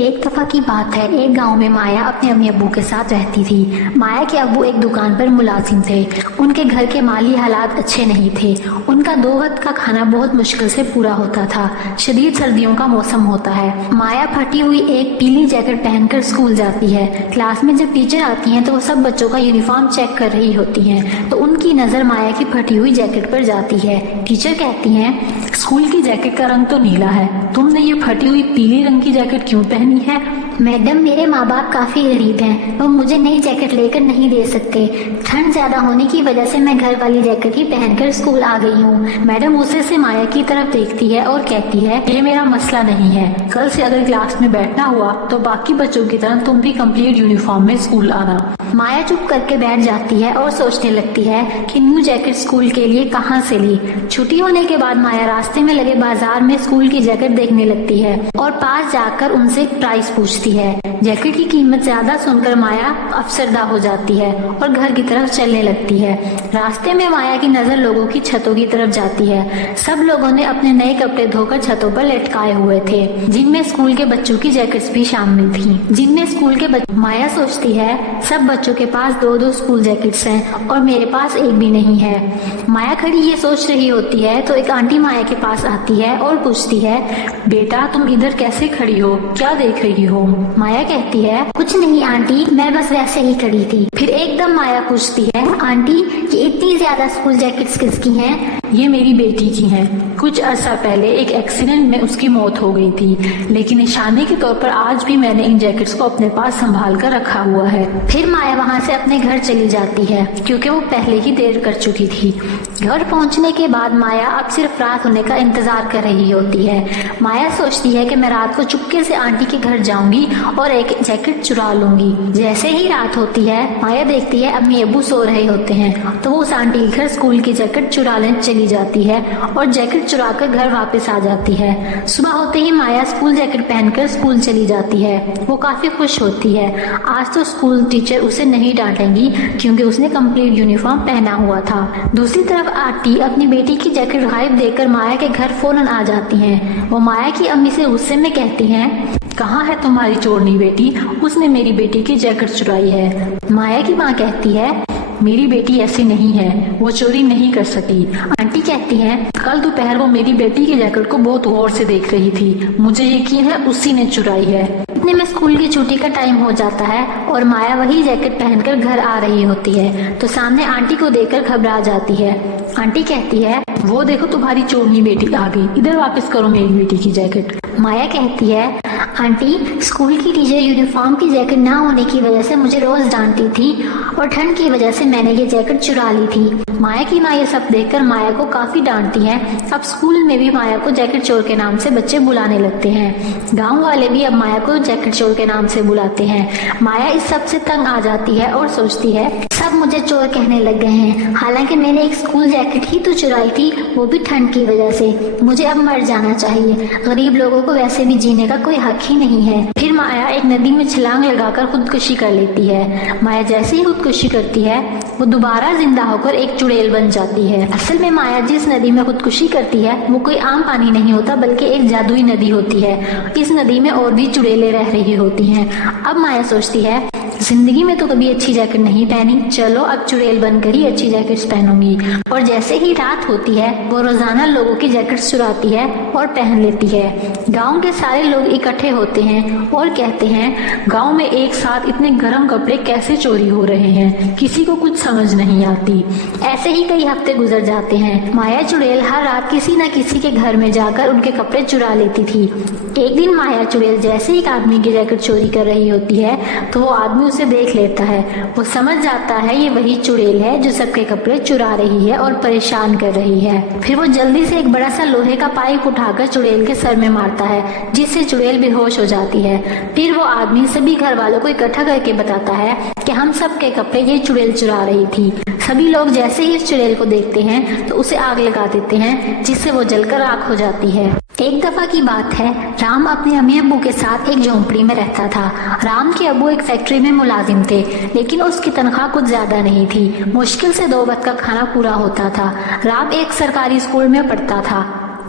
एक दफा की बात है, एक गांव में माया अपने अम्मी अब्बू के साथ रहती थी। माया के अब्बू एक दुकान पर मुलाजिम थे। उनके घर के माली हालात अच्छे नहीं थे। उनका 2 वक्त का खाना बहुत मुश्किल से पूरा होता था। शदीद सर्दियों का मौसम होता है। माया फटी हुई एक पीली जैकेट पहनकर स्कूल जाती है। क्लास में जब टीचर आती हैं तो वो सब बच्चों का यूनिफॉर्म चेक कर रही होती हैं, तो उनकी नजर माया की फटी हुई जैकेट पर जाती है। टीचर कहती हैं, स्कूल की जैकेट का रंग तो नीला है, तुमने ये फटी हुई पीली रंग की जैकेट क्यों पहनी है? मैडम, मेरे माँ बाप काफी गरीब हैं, वो मुझे नई जैकेट लेकर नहीं दे सकते। ठंड ज्यादा होने की वजह से मैं घर वाली जैकेट ही पहनकर स्कूल आ गई हूँ। मैडम गुस्से से माया की तरफ देखती है और कहती है, ये मेरा मसला नहीं है। कल से अगर क्लास में बैठना हुआ तो बाकी बच्चों की तरह तुम भी कंप्लीट यूनिफॉर्म में स्कूल आना। माया चुप करके बैठ जाती है और सोचने लगती है कि न्यू जैकेट स्कूल के लिए कहाँ से ली। छुट्टी होने के बाद माया रास्ते में लगे बाजार में स्कूल की जैकेट देखने लगती है और पास जाकर उनसे प्राइस पूछती है। जैकेट की कीमत ज्यादा सुनकर माया अफसरदा हो जाती है और घर की तरफ चलने लगती है। रास्ते में माया की नजर लोगों की छतों की तरफ जाती है। सब लोगों ने अपने नए कपड़े धोकर छतों पर लटकाए हुए थे, जिनमें स्कूल के बच्चों की जैकेट्स भी शामिल थी। माया सोचती है, सब बच्चों के पास 2-2 स्कूल जैकेट्स हैं और मेरे पास एक भी नहीं है। माया खड़ी ये सोच रही होती है तो एक आंटी माया के पास आती है और पूछती है, बेटा तुम इधर कैसे खड़ी हो, क्या देख रही हो? माया कहती है, कुछ नहीं आंटी, मैं बस वैसे ही खड़ी थी। फिर एकदम माया पूछती है, आंटी ये इतनी ज्यादा स्कूल जैकेट्स किसकी हैं? ये मेरी बेटी की हैं। कुछ अर्सा पहले एक एक्सीडेंट में उसकी मौत हो गई थी, लेकिन निशाने के तौर पर आज भी मैंने इन जैकेट्स को अपने पास संभाल कर रखा हुआ है। फिर माया वहाँ से अपने घर चली जाती है क्योंकि वो पहले ही देर कर चुकी थी। घर पहुँचने के बाद माया अब सिर्फ रात होने का इंतजार कर रही होती है। माया सोचती है कि मैं रात को चुपके से आंटी के घर जाऊंगी और एक जैकेट चुरा लूंगी। जैसे ही रात होती है, माया देखती है अम्मी अब्बू सो रहे होते हैं, तो वो उस आंटी के घर स्कूल की जैकेट चुरा लेने चली जाती है और जैकेट चुरा कर घर वापस आ जाती है। सुबह होते ही माया स्कूल जैकेट पहनकर स्कूल चली जाती है। वो काफी खुश होती है। आज तो स्कूल टीचर उसे नहीं डांटेंगी क्योंकि उसने कंप्लीट यूनिफॉर्म पहना हुआ था। दूसरी तरफ आंटी अपनी बेटी की जैकेट गायब देखकर माया के घर फौरन आ जाती हैं। वो माया की अम्मी से गुस्से में कहती हैं, कहाँ है तुम्हारी चोरनी बेटी? उसने मेरी बेटी की जैकेट चुराई है। माया की माँ कहती है, मेरी बेटी ऐसी नहीं है, वो चोरी नहीं कर सकी। आंटी कहती है, कल दोपहर वो मेरी बेटी की जैकेट को बहुत गौर से देख रही थी, मुझे यकीन है उसी ने चुराई है। इतने में स्कूल की छुट्टी का टाइम हो जाता है और माया वही जैकेट पहनकर घर आ रही होती है तो सामने आंटी को देखकर घबरा जाती है। आंटी कहती है, वो देखो तुम्हारी चोरनी बेटी आ गई, इधर वापस करो मेरी बेटी की जैकेट। माया कहती है, आंटी स्कूल की टीचर यूनिफॉर्म की जैकेट ना होने की वजह से मुझे रोज डांटती थी और ठंड की वजह से मैंने ये जैकेट चुरा ली थी। माया की माँ ये सब देखकर माया को काफी डांटती है। अब स्कूल में भी माया को जैकेट चोर के नाम से बच्चे बुलाने लगते हैं। गांव वाले भी अब माया को जैकेट चोर के नाम से बुलाते हैं। माया इस सब से तंग आ जाती है और सोचती है, सब मुझे चोर कहने लग गए हैं, हालांकि मैंने एक स्कूल जैकेट ही तो चुराई थी, वो भी ठंड की वजह से। मुझे अब मर जाना चाहिए, गरीब लोगों को वैसे भी जीने का कोई हक ही नहीं है। फिर माया एक नदी में छलांग लगाकर खुदकुशी कर लेती है। माया जैसे ही खुदकुशी करती है, वो दोबारा जिंदा होकर एक चुड़ैल बन जाती है। असल में माया जिस नदी में खुदकुशी करती है वो कोई आम पानी नहीं होता, बल्कि एक जादुई नदी होती है। इस नदी में और भी चुड़ैलें रह रही होती हैं। अब माया सोचती है, जिंदगी में तो कभी अच्छी जैकेट नहीं पहनी, चलो अब चुड़ैल बनकर ही अच्छी जैकेट्स पहनूंगी। और जैसे ही रात होती है, वो रोजाना लोगों की जैकेट्स चुराती है और पहन लेती है। गांव के सारे लोग इकट्ठे होते हैं और कहते हैं, गांव में एक साथ इतने गर्म कपड़े कैसे चोरी हो रहे हैं, किसी को कुछ समझ नहीं आती। ऐसे ही कई हफ्ते गुजर जाते हैं। माया चुड़ैल हर रात किसी न किसी के घर में जाकर उनके कपड़े चुरा लेती थी। एक दिन माया चुड़ैल जैसे ही एक आदमी की जैकेट चोरी कर रही होती है तो वो आदमी उसे देख लेता है। वो समझ जाता है ये वही चुड़ैल है जो सबके कपड़े चुरा रही है और परेशान कर रही है। फिर वो जल्दी से एक बड़ा सा लोहे का पाइप उठाकर चुड़ैल के सर में मारता है, जिससे चुड़ैल बेहोश हो जाती है। फिर वो आदमी सभी घर वालों को इकट्ठा करके बताता है कि हम सबके कपड़े ये चुड़ैल चुरा रही थी। सभी लोग जैसे ही इस चुड़ैल को देखते हैं तो उसे आग लगा देते हैं, जिससे वो जलकर राख हो जाती है। एक दफा की बात है, राम अपने अम्मी अब्बू के साथ एक झोंपड़ी में रहता था। राम के अब्बू एक फैक्ट्री में मुलाजिम थे, लेकिन उसकी तनख्वाह कुछ ज्यादा नहीं थी। मुश्किल से 2 वक्त का खाना पूरा होता था। राम एक सरकारी स्कूल में पढ़ता था।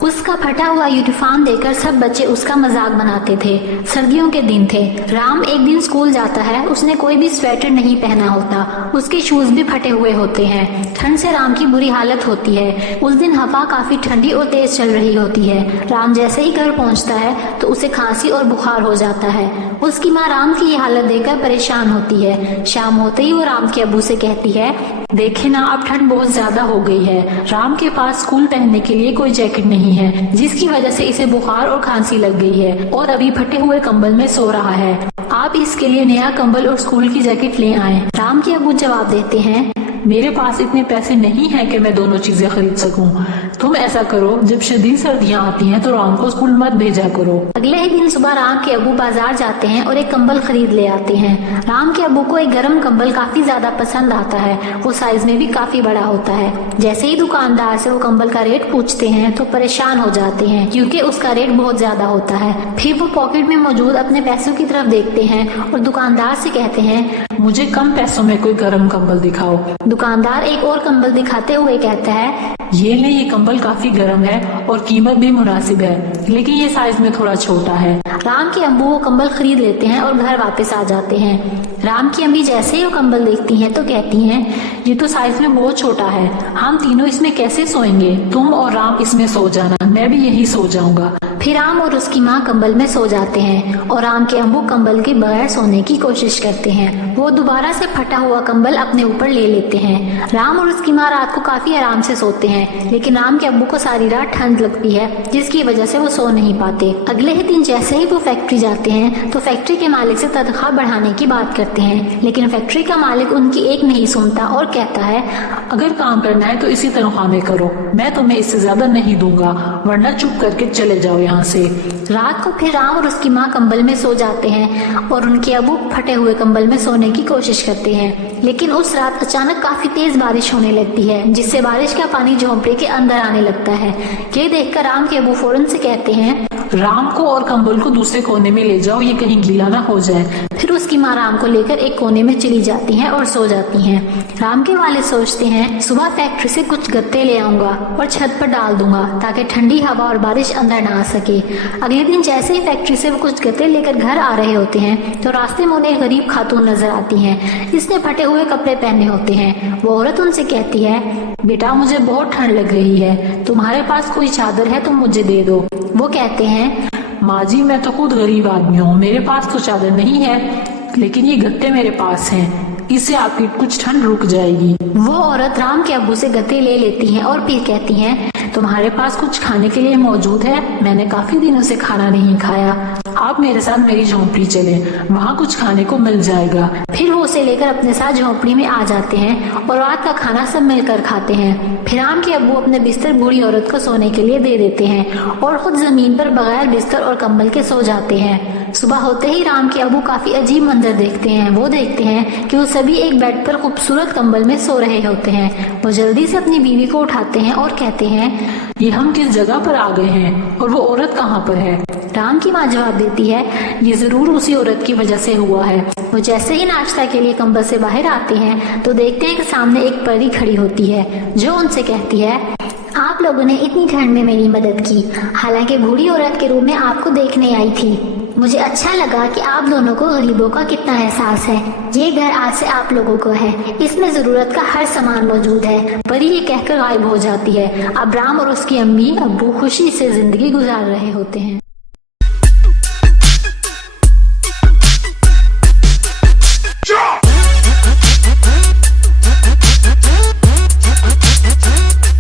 उसका फटा हुआ यूनिफॉर्म देखकर सब बच्चे उसका मजाक बनाते थे। सर्दियों के दिन थे। राम एक दिन स्कूल जाता है। उसने कोई भी स्वेटर नहीं पहना होता। उसके शूज भी फटे हुए होते हैं। ठंड से राम की बुरी हालत होती है। उस दिन हवा काफी ठंडी और तेज चल रही होती है। राम जैसे ही घर पहुंचता है तो उसे खांसी और बुखार हो जाता है। उसकी माँ राम की ये हालत देखकर परेशान होती है। शाम होते ही वो राम के अब्बू से कहती है, देखे ना, अब ठंड बहुत ज्यादा हो गई है। राम के पास स्कूल पहनने के लिए कोई जैकेट नहीं है, जिसकी वजह से इसे बुखार और खांसी लग गई है और अभी फटे हुए कंबल में सो रहा है। आप इसके लिए नया कंबल और स्कूल की जैकेट ले आए। राम के अब्बू जवाब देते हैं, मेरे पास इतने पैसे नहीं हैं कि मैं दोनों चीजें खरीद सकूं। तुम ऐसा करो, जब शदीद सर्दियां आती हैं तो राम को स्कूल मत भेजा करो। अगले ही दिन सुबह राम के अब्बू बाजार जाते हैं और एक कंबल खरीद ले आते हैं। राम के अब्बू को एक गर्म कंबल काफी ज्यादा पसंद आता है। वो साइज में भी काफी बड़ा होता है। जैसे ही दुकानदार से वो कंबल का रेट पूछते हैं तो परेशान हो जाते हैं, क्योंकि उसका रेट बहुत ज्यादा होता है। फिर वो पॉकेट में मौजूद अपने पैसों की तरफ देखते हैं और दुकानदार से कहते हैं, मुझे कम पैसों में कोई गर्म कंबल दिखाओ। दुकानदार एक और कंबल दिखाते हुए कहता है, ये ले, ये कंबल काफी गर्म है और कीमत भी मुनासिब है, लेकिन ये साइज में थोड़ा छोटा है। राम के अब्बू वो कंबल खरीद लेते हैं और घर वापस आ जाते हैं। राम की अम्मी जैसे ही वो कंबल देखती हैं तो कहती हैं, ये तो साइज में बहुत छोटा है, हम तीनों इसमें कैसे सोएंगे? तुम और राम इसमें सो जाना, मैं भी यही सो जाऊंगा। फिर राम और उसकी माँ कंबल में सो जाते हैं और राम के अब्बू कंबल के बगैर सोने की कोशिश करते हैं। वो दोबारा से फटा हुआ कंबल अपने ऊपर ले लेते हैं। राम और उसकी माँ रात को काफी आराम से सोते हैं, लेकिन राम के अब्बू को सारी रात ठंड लगती है, जिसकी वजह से वो सो नहीं पाते। अगले ही दिन जैसे ही वो फैक्ट्री जाते हैं तो फैक्ट्री के मालिक से तनख्वाह बढ़ाने की बात करते हैं, लेकिन फैक्ट्री का मालिक उनकी एक नहीं सुनता और कहता है, अगर काम करना है तो इसी तनख्वाह में करो, मैं तुम्हें इससे ज्यादा नहीं दूंगा, वरना चुप करके चले जाओ यहाँ से। रात को फिर राम और उसकी माँ कंबल में सो जाते हैं और उनके अब्बू फटे हुए कंबल में सोने की कोशिश करते हैं, लेकिन उस रात अचानक काफी तेज बारिश होने लगती है, जिससे बारिश का पानी झोंपड़े के अंदर आने लगता है। ये देखकर राम के अब्बू फौरन से कहते हैं, राम को और कंबल को दूसरे कोने में ले जाओ, ये कहीं गीला ना हो जाए। फिर उसकी माँ राम को लेकर एक कोने में चली जाती हैं और सो जाती हैं। राम के वाले सोचते हैं, सुबह फैक्ट्री से कुछ गत्ते ले आऊंगा और छत पर डाल दूंगा ताकि ठंडी हवा और बारिश अंदर ना आ सके। अगले दिन जैसे ही फैक्ट्री से वो कुछ गत्ते लेकर घर आ रहे होते हैं तो रास्ते में उन्हें गरीब खातून नजर आती है, जिसने फटे हुए कपड़े पहने होते हैं। वो औरत उनसे कहती है, बेटा मुझे बहुत ठंड लग रही है, तुम्हारे पास कोई चादर है तो मुझे दे दो। वो कहते हैं, माँ जी मैं तो खुद गरीब आदमी हूँ, मेरे पास तो चादर नहीं है, लेकिन ये गत्ते मेरे पास हैं, इससे आपकी कुछ ठंड रुक जाएगी। वो औरत राम के अब्बू से गत्ते ले लेती है और फिर कहती है, तुम्हारे पास कुछ खाने के लिए मौजूद है? मैंने काफी दिनों से खाना नहीं खाया, आप मेरे साथ मेरी झोंपड़ी चले, वहाँ कुछ खाने को मिल जाएगा। फिर वो उसे लेकर अपने साथ झोंपड़ी में आ जाते हैं और रात का खाना सब मिलकर खाते हैं। फिर राम के अब्बू अपने बिस्तर बूढ़ी औरत को सोने के लिए दे देते हैं और खुद जमीन पर बगैर बिस्तर और कंबल के सो जाते हैं। सुबह होते ही राम के अब्बू काफी अजीब मंजर देखते हैं। वो देखते हैं कि वो सभी एक बेड पर खूबसूरत कंबल में सो रहे होते हैं। वो जल्दी से अपनी बीवी को उठाते हैं और कहते हैं, ये हम किस जगह पर आ गए हैं और वो औरत कहाँ पर है? राम की माँ जवाब देती है, ये जरूर उसी औरत की वजह से हुआ है। वो जैसे ही नाश्ता के लिए कंबल से बाहर आते हैं तो देखते हैं कि सामने एक परी खड़ी होती है, जो उनसे कहती है, आप लोगों ने इतनी ठंड में मेरी मदद की, हालांकि बूढ़ी औरत के रूप में आपको देखने आई थी। मुझे अच्छा लगा कि आप दोनों को गरीबों का कितना एहसास है। ये घर आज से आप लोगों को है, इसमें जरूरत का हर सामान मौजूद है। परी ये कहकर गायब हो जाती है। अब राम और उसकी अम्मी अब्बू खुशी से जिंदगी गुजार रहे होते हैं।